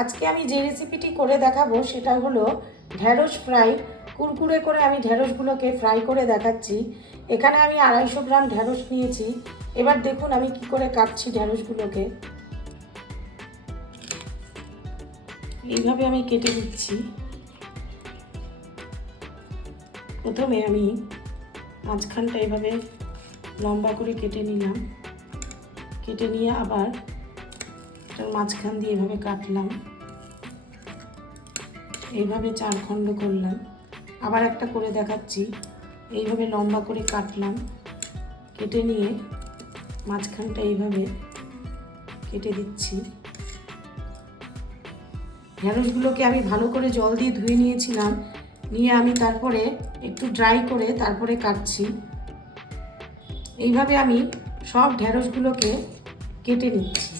আজকে আমি যে রেসিপিটি করে দেখাবো সেটা হলো ঢ্যাঁড়স ফ্রাই। কুরকুরে করে আমি ঢ্যাঁড়সগুলোকে ফ্রাই করে দেখাচ্ছি। এখানে আমি 250 গ্রাম ঢ্যাঁড়স নিয়েছি। এবার দেখুন আমি কি করে কাটছি ঢ্যাঁড়সগুলোকে। এইভাবে আমি কেটে নিচ্ছি। প্রথমে আমি মাঝখানটা এইভাবে লম্বা করে কেটে নিলাম, কেটে নিয়ে আবার মাঝখান দিয়ে এভাবে কাটলাম, এইভাবে 4 খণ্ড করলাম। আবার একটা করে দেখাচ্ছি, এইভাবে লম্বা করে কাটলাম, কেটে নিয়ে মাঝখানটা এইভাবে কেটে দিচ্ছি। ঢ্যাঁড়সগুলোকে আমি ভালো করে জল দিয়ে ধুয়ে নিয়েছিলাম, নিয়ে আমি তারপরে একটু ড্রাই করে তারপরে কাটছি। এইভাবে আমি সব ঢ্যাঁড়সগুলোকে কেটে নিচ্ছি।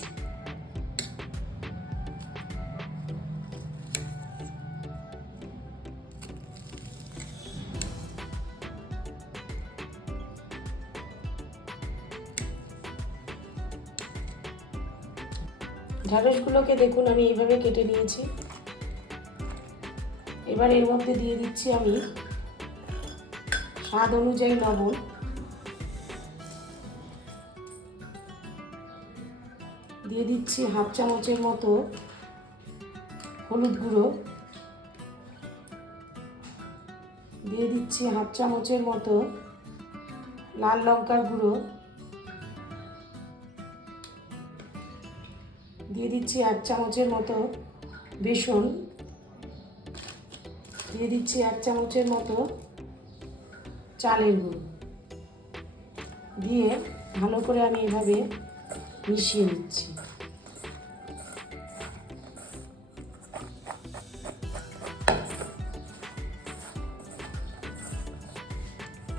ঢ্যাঁড়সগুলোকে দেখুন আমি এইভাবে কেটে নিয়েছি। এবার এর মধ্যে দিয়ে দিচ্ছি আমি স্বাদ অনুযায়ী লবণ, দিয়ে দিচ্ছি হাফ চামচের মতো হলুদ গুঁড়ো, দিয়ে দিচ্ছি হাফ চামচের মতো লাল লঙ্কার গুঁড়ো, দিয়ে দিচ্ছি 1 চামচের মতো বেসন, দিয়ে দিচ্ছি 1 চামচের মতো চালের গুঁড়ো, দিয়ে ভালো করে আমি এভাবে মিশিয়ে নিচ্ছি।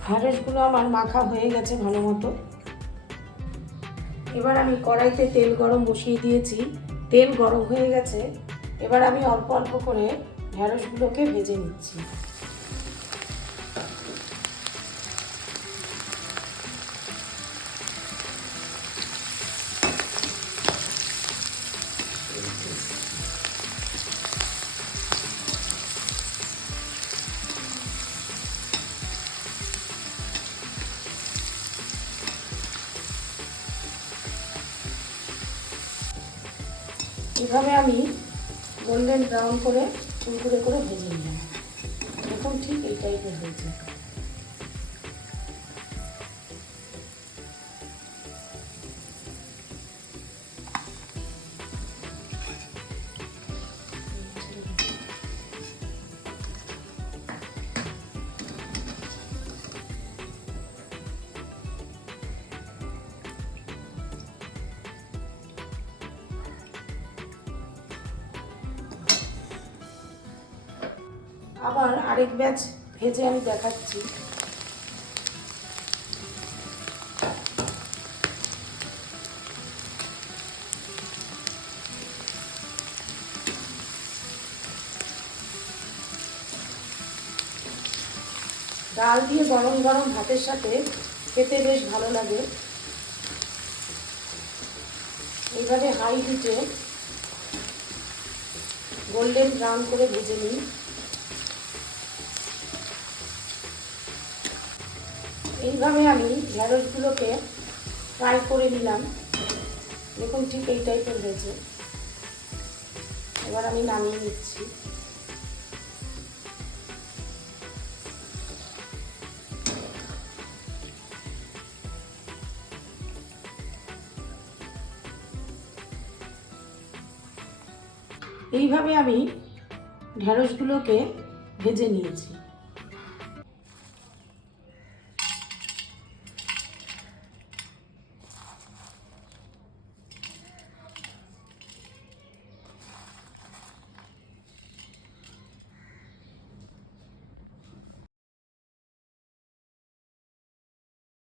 ঢ্যাঁড়সগুলো আমার মাখা হয়ে গেছে ভালো মতো। এবার আমি কড়াইতে তেল গরম বসিয়ে দিয়েছি, তেল গরম হয়ে গেছে। এবার আমি অল্প অল্প করে ঢ্যাঁড়সগুলোকে ভেজে নিচ্ছি। এভাবে আমি গোল্ডেন ব্রাউন করে কুরকুরে করে ভেজে নিলাম। এখন ঠিক এই টাইপের হয়েছে। আবার আরেক ব্যাচ ভেজে আমি দেখাচ্ছি। ডাল দিয়ে গরম গরম ভাতের সাথে খেতে বেশ ভালো লাগে। এইভাবে হাই হিটে গোল্ডেন ব্রাউন করে ভেজে নিই। এইভাবে আমি ঢ্যাঁড়সগুলোকে ফ্রাই করে নিলাম। দেখুন ঠিক এই টাইপের হয়েছে। এবার আমি নামিয়ে নিচ্ছি। এইভাবে আমি ঢ্যাঁড়সগুলোকে ভেজে নিয়েছি।